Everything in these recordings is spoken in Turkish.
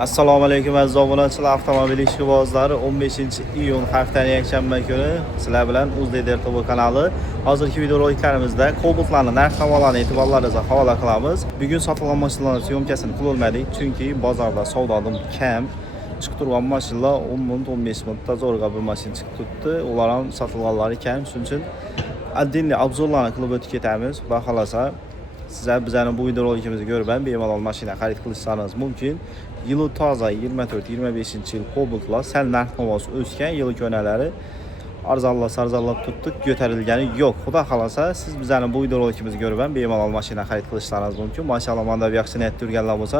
Assalomu alaykum aziz obunachilar, avtomobil ishqibozlari 15-iyun haftaning yakshanba kuni sizlar bilan UzDDR TV kanali. Hozirgi videoroliklarımizda Cobalt'larning narx-navolarini e'tiborlaringizga havola qilamiz. Bugun sotilgan mashinalarning syomkasini qilolmadik, chunki bozorda savdodan kam. Chiqib turgan mashinalar 10 minut, 15 minutda zo'rg'a bir mashina chiqib turibdi. Ular ham sotilganlari kam, shuning uchun отдельный obzorlarni qilib o'tib ketamiz. Xudo xolasa sizlar bizning bu videorolikimizni ko'rib ham bemalol mashina xarid qilishlaringiz mumkin. Yılı toza 24-25 yıl Cobalt'lar sel narx-navosi o'sgan, yıl ko'nalari arzallab tutdik, ko'tarilgani yo'q. Xudo xolasa siz bizning bu videorolikimizni ko'rib ham bemalol mashina xarid qilishlaringiz mumkin. Mashallah, menda yaxshi niyatda yurganlar bo'lsa,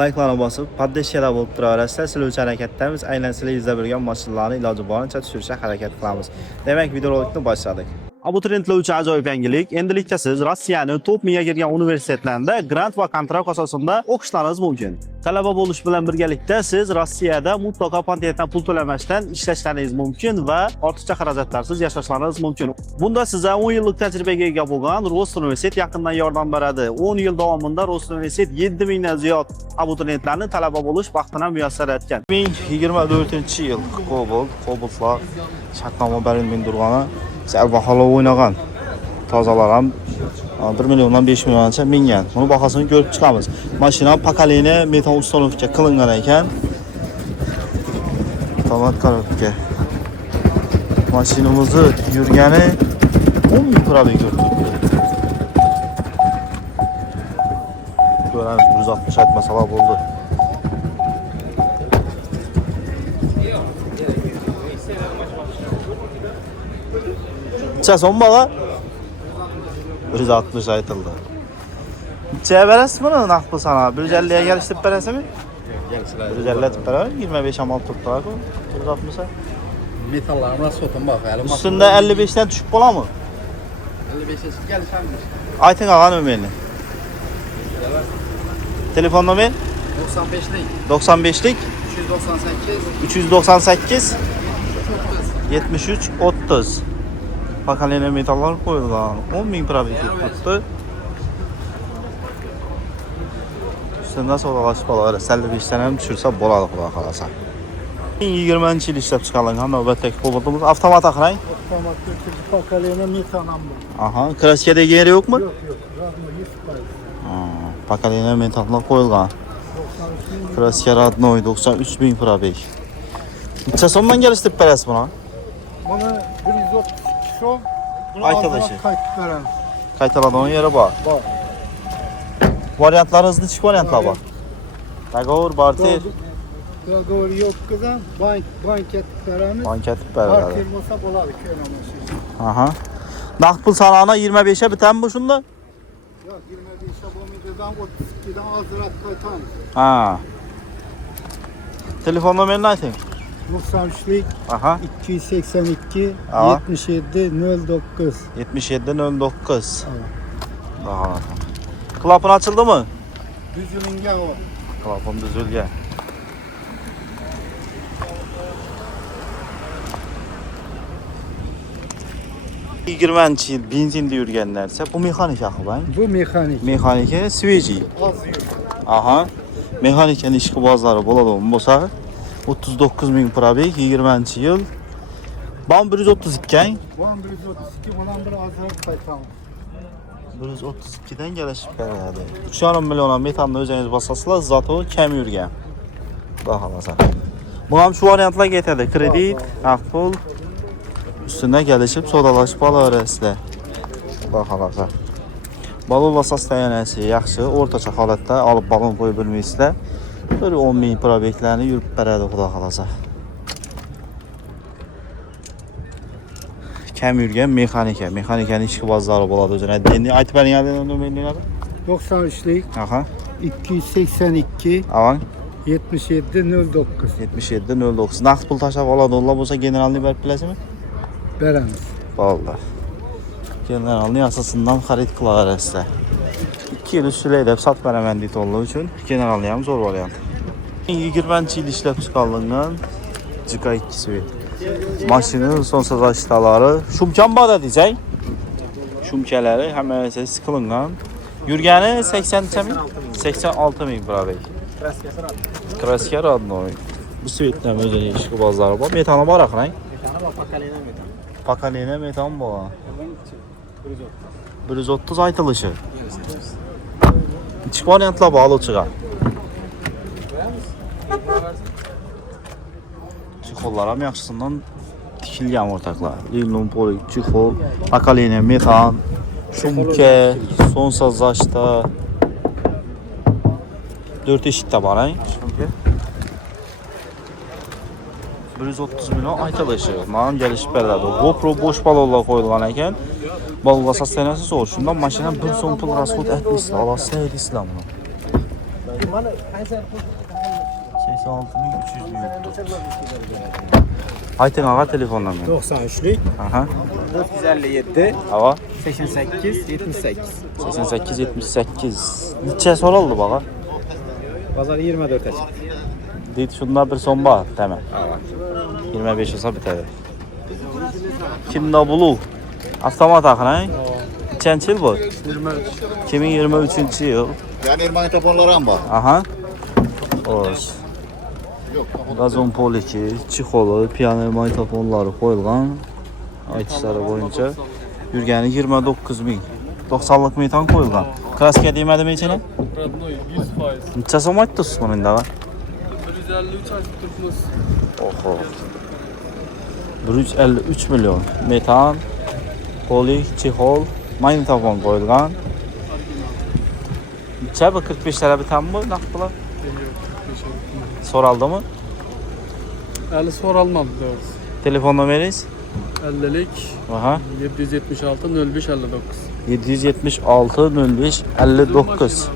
like'larni bosib, podpishkada bo'lib turaverasizlar. Sizlar uchun harakatdamiz. Aynan sizlar izlab yurgan mashinalarni iloji boricha tushirishga harakat qilamiz. Demak, videorolikni boshladik. Abituriyentlar uchun ajoyib yangilik. Endilikda siz Rossiyaning top miya kirgan universitetlarida grant va kontrakt asosida o'qishlaringiz mumkin. Talaba bo'lish bilan birgalikda siz Rossiyada mutlaqo patentdan pul to'lamasdan ishlashlaringiz mumkin va ortiqcha xarajatlarsiz yashashlaringiz mumkin. Bunda sizga 10 yillik tajribaga ega bo'lgan Rost universitet yaqindan yordam beradi. 10 yil davomida Rost universitet 7000 dan ziyod abituriyentlarni talaba bo'lish baxtini muyassar etgan. 2024-yil Cobalt'lar shartnoma berilgan turgani sal bahola o'ynagan. Tozalar ham 1 milliondan 5 milliongacha mingan. Buni bahosini ko'rib chiqamiz. Mashina pokoleniya metan ustonovka qilingan ekan. Tomat korobka. Mashinamizni yurgani 10 ming probeg yurdi. Ko'ramiz 160 aytmasalar bo'ldi. Son bağa 160 aytıldı. Çaya verəsiz bunu naqd pul sana? 150'ye geliştirip verəsi mi? 150 etip verəsi mi? 25 amal tuttular ki 160'a. Metallarına sotun bak. Üstünde 55'ten düşüp bola mı? 55'e gelişenmiş. Aytın ağan ömeyini. Telefon numarı? 95'lik. 95'lik. 398. 73 30. Pokoleniya metallar qo'yilgan. 10 ming probeg tutdi. Üstünde savdolashib olaveradi. 55 dan ham tushirsa bo'ladi, xudo xolasa. 20-yil ishlab chiqarilgan navbatdagi Cobalt'imiz avtomat aqrang. Avtomat pokoleniya metan ham bor. Aha, kraskadagi yeri yo'qmi? Yo'q, radno yuz. Pokoleniya metallar qo'yilgan. Kraska radnoy 93 ming probeg. Necha so'mdan kelishtirib berasiz buni? Buni 130 so'm. Aytilishi. Qaytib beramiz. Qaytariladigan yeri bor. Bor. Variantlaringiz necha variantlar bor? Dogovor, barter. Dogovor yo'q qizim. Bank etib beramiz. Bank etib beradi. Barter bo'lsa bo'ladi, ko'ramiz. Aha. Naqd pul sanog'ini 25 ga bitami bu shunda? Yo'q, 25 ga bo'lmaydidan 32 dan ozroq qaytamiz. Ha. Telefon nomerini ayting. 93'lik Aha. 282 Aa. 77 09. 7709. Daha. Klapın açıldı mı? Düzülünge o. Klapın düzülge. Yigirmanchi yil benzinda yurganlarsa bu mexanik aqibang. Bu mexanik. Mexanika sveji. Az yur. Aha. Mexanikaning ishqibozlari bo'ladigan bo'lsa 39 ming probeg 20 yil. Bam 132 kan. 132 olan bir azroq qaytamiz. 132 dan kelishib beradi. 3,5 million metanni o'zingiz bosasizlar, zato kam yurgan. Xudo xolasa. Bu ham shu variantlarga yetadi. Kredit, naqd pul ustidan kelishib savdolashib olaverasizlar. Xudo xolasa. Balon sostoyanasi yaxshi, o'rtacha holatda olib balon qo'yib bilmaysizlar. Bir 10 ming probeglarni yurib beradi, xudo xolasa. Kam yurgan mexanikaning ishqibozlari bo'ladi o'zini. Endi aytib beringlar nomerlarni. 93'lik Aha. 282 Avang 77 09. 7709. Naqd pul tashlab oladiganlar bo'lsa generalni berib bilasizmi? Beramiz. Bo'ldi. Generalni asosidan xarid qilaverasizlar. 2 yil ustida deb sotib beraman deydiganlar uchun generalni ham zo'r variant. 20-yil ishlab chiqarilgan GK2 Svet. Mashina son sazashtalari, shumchan bor desang. Shumkalari hammasi qilingan. Yurgani 80 ming, 86 ming probeg. Krasker adnoy. Bu svetden özünün işi bazarı var. Metana var axı, Metana bak, pakalina metan. Pakalene metan bu. 130 aytılışı. İçki variantla bağlı çığa. Çixollar ham yaxşısından tikilgan ortaqlar. Lilum polik, çixol, pakalene metan, shumke, sonsa zaşta 4 eşikdə var, hein? Shumke. 130 milyon aytılışı. Mənim gəlişib belədir. GoPro boş balonlar qoyulğan ekan. Balonlar sastanası zor. Şundan maşına 1 son pul rasxod etmişsə, alası nə edirsən bunu? 86.300 milyon. Aytın ağa telefonla mı? 93'lük. Aha. 457. Ağa. 88 78. 88 78. Neçə soruldu bağa? Pazar 24 açık. Deyit şunda bir son var, tamam. 25 olsa bitədir. Kimdə bulu? Avtomat axın, hein? Neçənci il bu? 2023-cü il. Yani magnetofonlar var. Aha. Oz. Gazon poliki, çixolu, piano magnetofonları qoyulğan aytışları boyunca yürgəni 29.000. 90'lık metan qoyulğan. Kraska demədi meçənə? Radnoy 100%. Neçə som aytdınız bunun da? 153 ay tutmuş. Oho. 153 milyon. Metan, polik, çixol, magnetofon qoyulğan. Neçə bu 45 lira biten mi? Naqdılar? Soraldı mı? 50 sor almadı doğrusu. Telefon numarası? 50'lik Aha. 776 05 59. 776 05 59.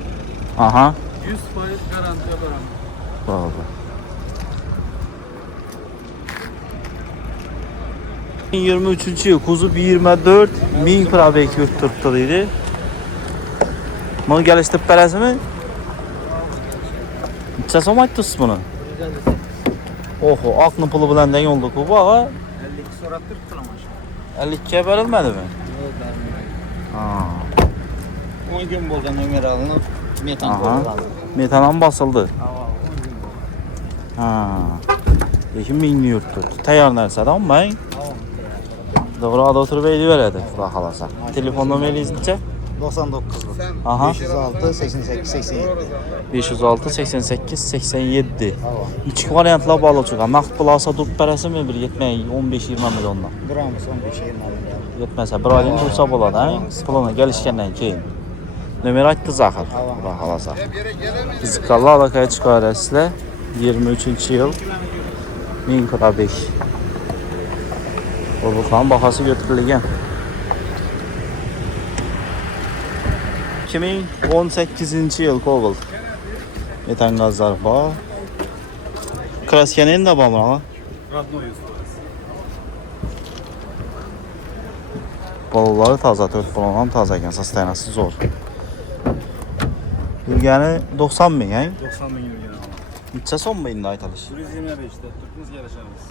Aha. 100% garanti yaparım. Vallahi. ...23. yıl kuzu 24 min probek yurtturtturuydu. Bunu geliştirip belası mı? Neçə som aytdınız bunu? Oho, aklın pulu bilen den oldu bu bağa. 52 sorattır tutulamaş. 52'ye verilmedi mi? Yok vermiyor. Ha. 10 gün boldan ömer alınıp metan Aha. koyulan. Metanan basıldı. Hava 10 gün boldan. Ha. 2000 yurttur. Tayar nersə adam ben? Doğru adı oturup eyli veredi. Bura halasa. Telefon numarayız neçə? 99. Aha. 506 88 87. 506 88 87. İçki variantla bağlı çıkan. Naqd pul alsa durup berəsi mi bir 15-20 milyonla? Duramız 15 20 milyon. Yetməsə bir ayın dursa boladı, hə? Puluna gəlişkəndən keyin. Nömrə aytdınız axır. Bura halasa. Fizikallı alakaya çıxarəsilə 23-cü yıl 1000 probek. Orbukların baxası götürülgən. 2018-ci yıl Cobalt. Metan qazlar var. Kraskenin də var mı? Radnoy 100%. Balonları taza, 4 balondan taza ekan, sastayanası zor. Yürgəni 90 bin, hə? 90 bin euro gene. Neçə son mu indi aytalış? 125'te tutmuş gelişemiz.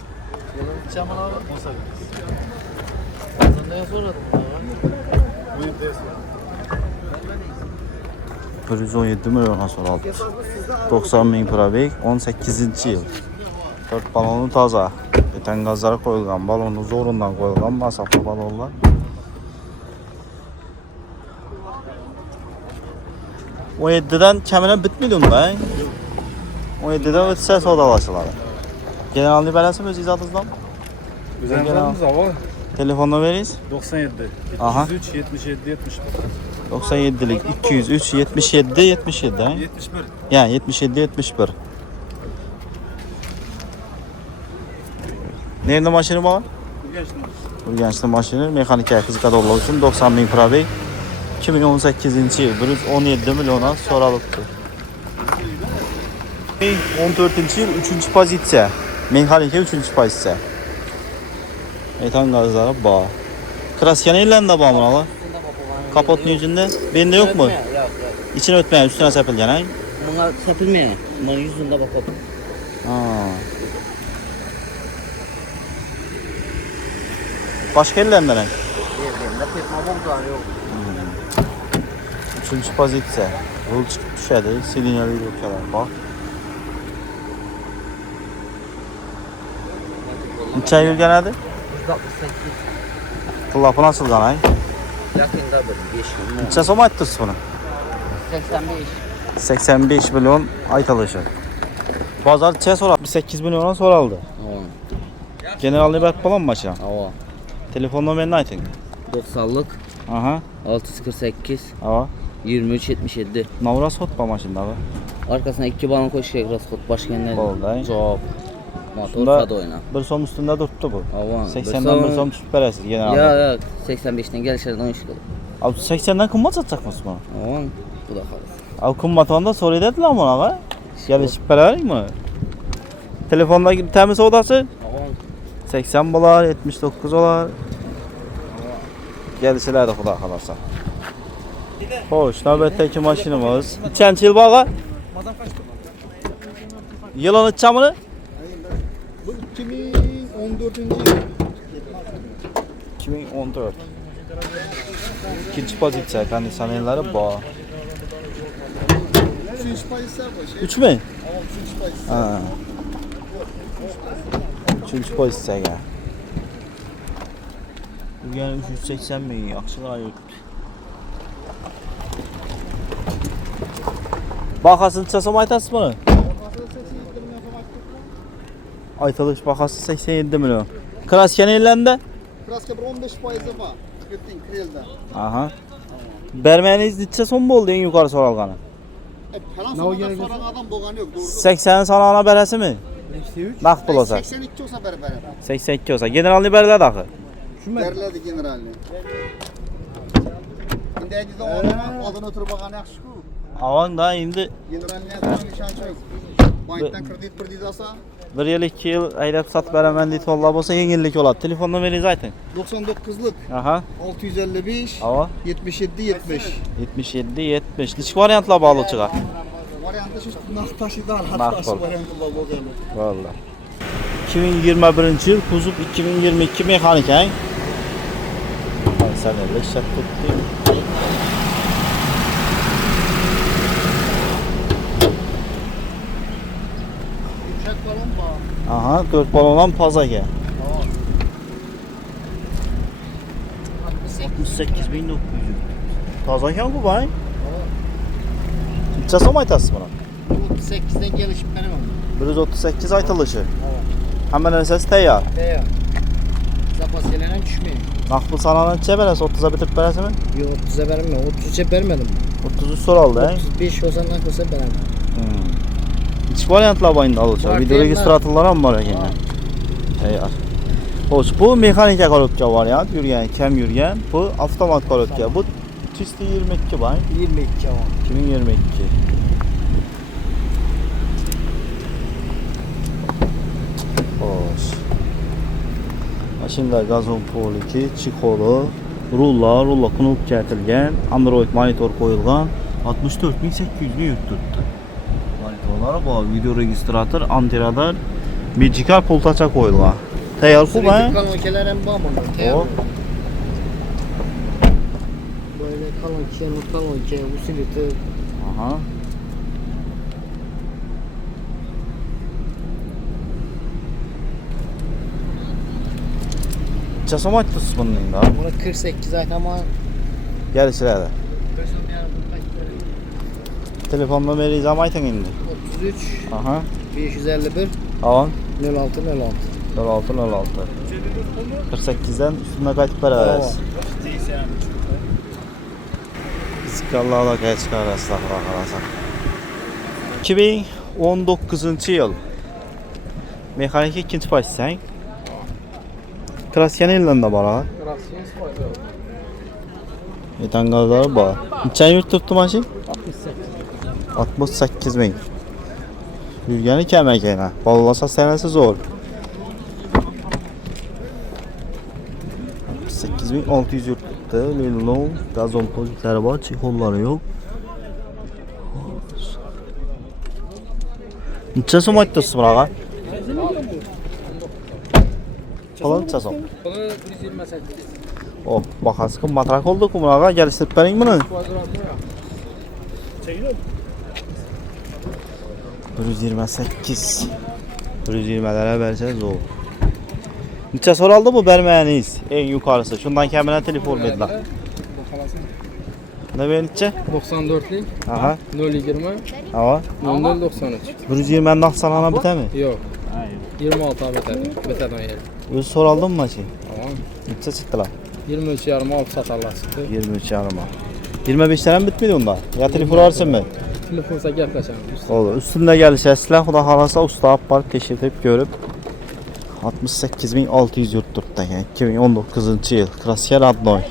Çaman abi. Buyur desin. 117 milyona sonra aldı. 90 bin probek, 18-ci yıl. 4 balonu taza. Ötən qazlara qoyulğan, balonu zorundan qoyulğan, masaflı balonlar. O 17'den kəminə bitmedi onda, hə? 17'den ötsə sodalaşılar. Generalni beləsi mi öz icadınızdan? Üzerinizde hava Telefonla veririz. 97. Aha. 203 77 71. 97'lik 203 77 77, hə? 71. Yəni 77 71. Nerede maşını var? Bu gençli maşını mexanikaya fizika dolları üçün 90 bin probek 2018-ci il 117 milyona soralıbdır. 2014-cü il 3-cü pozisiya. Mexanikaya 3-cü pozisiya. Metan qazları bağ. Kraskəni ilə də bağlı ala. Kapotun yüzündə. Bende yok mu? Yok yok. İçine ötmeyen, üstüne sepilgen, ha? Buna sepilmeyen. Bunun yüzünde bakalım. Ha. Başka ellerinden, ha? Yerlerinde tepma bulgar yok. Üçüncü pozisiya. Yol çıxıb düşədir, silinyalı yoxlar, bax. Necha yurgan edi? 168. Qilofi nasıl qanay? Yakında bir 5 yıl. Necha so'm aytdingiz buni? 85. 85 milyon aytılışı. Bozor necha so'raldi? 8 milliondan so'raldi. Tamam. Generalni berib qo'yaman mashina. Hava. Telefon nomerini ayting. 90'lık Aha. 648 Hava. 23 77. Navra sotma maşinada bu. Arkasına 2 balon koşuyor rasxot başkentden. Oldu. Cevap. Motor Şunda kad oyna. bir so'm üstünde durdu bu. Hava. 80'den bir so'm tutup beresiz generalni. Ya 85'ten gelişlerden 13 kıl. Abi 80'den kımmat satacakmız bunu. Hava. Bu da kalır. Abi kımmat onda soru dediler mi ona? Gelişip vereyim mi? Telefondaki bir temiz odası Hava. 80 dolar, 79 dolar. Gelişler de xudo xolasa. Xo'sh, navbatdagi mashinamiz. Nechanchi yil bağı? Yılın neçamini? Bu 2014 yıl. 2014. İkinci pozitsiya konditsionerlari bor. 3 payızlar var. 3 mi? 3 payız. Ha. 3. pozitsiyaga. Bu yani 380 mi? Yaxshi g'oyib. Bahasini necha so'm aytasiz buni? Aytilish bahası 87 milyon. Kraska nelarida? Kraska bir 15 payızı var. Gittin Krel'den. Aha. Bermeniz necha so'm bo'ldi eng yuqori so'ralgani? Falan sonra soran adam boğanı yok. Doğru. 80 sanana berasimi? Naqd pul olsa. 82 olsa beraber. 82 olsa. Generalni beriladi axir. Derlerdi generalini. Şimdi egizde oğlana aldın oturup boğanı yakşı ku. Avan da endi Generalini yazan nişan çok. Banktan kredit bir dizasa 1 yil 2 yil aylab sotib beraman deydi to'g'ri bo'lsa yengillik bo'ladi. Telefon nomeringizni ayting. 99'lık Aha. 655 Ava 77 70. 77 70. Necha variantlar bog'liq chiqar? Variantı şu nakit taşıdan Nakit hatta şu ol. variantı var boğanı. Vallahi. 2021 yil kuzov 2022 mexanik hang. Sen öyle işlet tuttu. Yumuşak balon var. Aha 4 balondan pazaga. 68.900. Toza ekan bu bay. Necha so'm aytasiz buni? 38'den gelişip benim. 138 aytilishi. Hamma narsasi tayyor. Veya. Zapasiyelenen düşmeyin. Naqd pul sanani necha berasiz? 30 ga bitirib berasizmi? Yok 30'a vermem. 33'e vermedim. 30 so'raldi. 35 olsa nakit olsa veremem. Iç variantlar bor endi olsa. Var, Video tem registratorlar ham bor ekan. Tayyor. Xo'sh, bu mexanika korobka variant yurgan, kam yurgan. Bu avtomat korobka. Bu чисто 22 bay. 22 ama. 2022. Xo'sh. Mashina gazon poliki, chexoli, rullar knopka aytilgan, Android monitor qo'yilgan, 64800 ni yuk turibdi. Monitorlari bor, video registrator, antiradar, Magical pultacha qo'yilgan. Tayyor ku ha? Kalınkeler hem var bunlar. Hop. Böyle kalınke, usulü. Aha. Necha so'm aytdingiz buning da? Buna 48 ayet ama Gelişiradi. Telefon nomeringizni ham ayting endi. 33 Aha. 551 Avon 06 06. 0606. 48'den üstüne qaytib berasiz. Skallarga chiqarasiz xudo xolasa. 2019-yil. Mexanika ikkinchi pozitsiya. Kraska nelarida bor ha? Metangazlari bor. Necha yurt turibdi mashina? 68 ming. Yurgani kam ekan. Bolalar sanasi zo'r. 8600 yurtda Lelon gazon pozitlari bor, chexollari yo'q. Necha so'm aytdingiz bunaqa? Falan necha so'm? Bunu 128. Hop, bahasi qimmatroq oldi-ku bunaqa, kelishtirib bering buni. 128. 120 lara bersangiz zo'r. Necha so'raldi bu bermayaningiz? Eng yuqorisi. Shundan kamina telefon berdilar. Ne necha? 94'lik Aha. 020 Ava. 0093. 120 naqd salana bitami? Yok. 26 abi beteden yer. O'zi so'raldimmi machi? Tamam. Necha chiqdilar? 23 yarım alt satarlar çıktı. 23 yarım. 25 ham bitmedi unda. Ya telefon arasınmı? Telefonsa gaplaşamiz. Olur. Üstünde gelişesizler. Xudo xolasa usta olib borib tekshirib ko'rib 68600 yurt turibdi ekan. 2019-yil. Kraska Radnoy.